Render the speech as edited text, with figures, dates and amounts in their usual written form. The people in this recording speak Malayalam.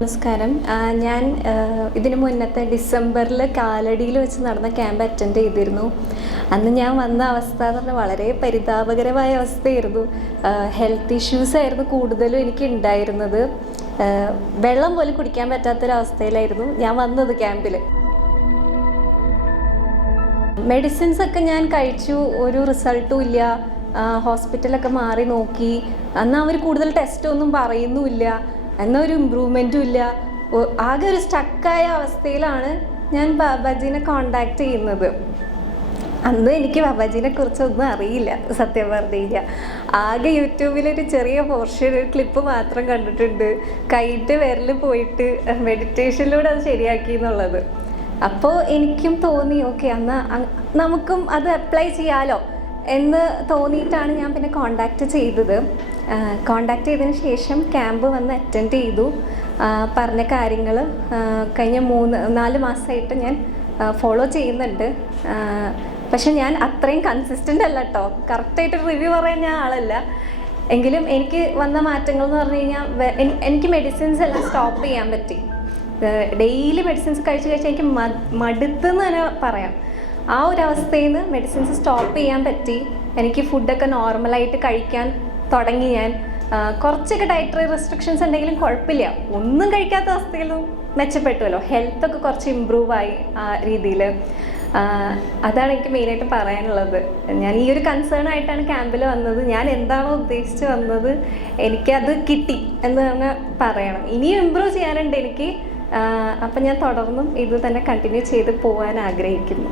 നമസ്കാരം. ഞാൻ ഇതിനു മുന്നത്തെ ഡിസംബറിൽ കാലടിയിൽ വെച്ച് നടന്ന ക്യാമ്പ് അറ്റൻഡ് ചെയ്തിരുന്നു. അന്ന് ഞാൻ വന്ന അവസ്ഥ എന്ന് പറഞ്ഞാൽ വളരെ പരിതാപകരമായ അവസ്ഥയായിരുന്നു. ഹെൽത്ത് ഇഷ്യൂസ് ആയിരുന്നു കൂടുതലും എനിക്ക് ഉണ്ടായിരുന്നത്. വെള്ളം പോലും കുടിക്കാൻ പറ്റാത്തൊരവസ്ഥയിലായിരുന്നു ഞാൻ വന്നത് ക്യാമ്പിൽ. മെഡിസിൻസ് ഒക്കെ ഞാൻ കഴിച്ചു, ഒരു റിസൾട്ടും ഇല്ല. ഹോസ്പിറ്റലൊക്കെ മാറി നോക്കി, എന്നാൽ അവർ കൂടുതൽ ടെസ്റ്റ് ഒന്നും പറയുന്നുമില്ല, എന്നാൽ ഒരു ഇമ്പ്രൂവ്മെൻറ്റും ഇല്ല. ആകെ ഒരു സ്റ്റക്കായ അവസ്ഥയിലാണ് ഞാൻ ബാബാജീനെ കോണ്ടാക്ട് ചെയ്യുന്നത്. അന്ന് എനിക്ക് ബാബാജീനെ കുറിച്ചൊന്നും അറിയില്ല, സത്യം പറഞ്ഞു കഴിഞ്ഞാൽ. ആകെ യൂട്യൂബിലൊരു ചെറിയ പോർഷൻ, ഒരു ക്ലിപ്പ് മാത്രം കണ്ടിട്ടുണ്ട്. കൈയിട്ട് വിരൽ പോയിട്ട് മെഡിറ്റേഷനിലൂടെ അത് ശരിയാക്കി എന്നുള്ളത്. അപ്പോൾ എനിക്കും തോന്നി, ഓക്കെ എന്നാൽ നമുക്കും അത് അപ്ലൈ ചെയ്യാലോ എന്ന് തോന്നിയിട്ടാണ് ഞാൻ പിന്നെ കോണ്ടാക്ട് ചെയ്തത്. കോണ്ടാക്ട് ചെയ്തതിന് ശേഷം ക്യാമ്പ് വന്ന് അറ്റൻഡ് ചെയ്തു. പറഞ്ഞ കാര്യങ്ങൾ കഴിഞ്ഞ 3-4 മാസമായിട്ട് ഞാൻ ഫോളോ ചെയ്യുന്നുണ്ട്. പക്ഷെ ഞാൻ അത്രയും കൺസിസ്റ്റൻ്റ് അല്ല കേട്ടോ. കറക്റ്റായിട്ട് റിവ്യൂ പറയാൻ ഞാൻ ആളല്ല. എങ്കിലും എനിക്ക് വന്ന മാറ്റങ്ങൾ എന്ന് പറഞ്ഞു കഴിഞ്ഞാൽ എനിക്ക് മെഡിസിൻസ് എല്ലാം സ്റ്റോപ്പ് ചെയ്യാൻ പറ്റി. ഡെയിലി മെഡിസിൻസ് കഴിച്ച് എനിക്ക് മടുത്തെന്ന് തന്നെ പറയാം. ആ ഒരു അവസ്ഥയിൽ നിന്ന് മെഡിസിൻസ് സ്റ്റോപ്പ് ചെയ്യാൻ പറ്റി. എനിക്ക് ഫുഡൊക്കെ നോർമലായിട്ട് കഴിക്കാൻ തുടങ്ങി. ഞാൻ കുറച്ചൊക്കെ ഡയറ്ററി റെസ്ട്രിക്ഷൻസ് ഉണ്ടെങ്കിലും കുഴപ്പമില്ല, ഒന്നും കഴിക്കാത്ത അവസ്ഥയിലും മെച്ചപ്പെട്ടുമല്ലോ. ഹെൽത്തൊക്കെ കുറച്ച് ഇമ്പ്രൂവ് ആയി ആ രീതിയിൽ. അതാണ് എനിക്ക് മെയിനായിട്ട് പറയാനുള്ളത്. ഞാൻ ഈ ഒരു കൺസേൺ ആയിട്ടാണ് ക്യാമ്പിൽ വന്നത്. ഞാൻ എന്താണോ ഉദ്ദേശിച്ച് വന്നത് എനിക്കത് കിട്ടി എന്ന് തന്നെ പറയണം. ഇനിയും ഇമ്പ്രൂവ് ചെയ്യാനുണ്ട് എനിക്ക്. അപ്പം ഞാൻ തുടർന്നും ഇത് തന്നെ കണ്ടിന്യൂ ചെയ്ത് പോകാൻ ആഗ്രഹിക്കുന്നു.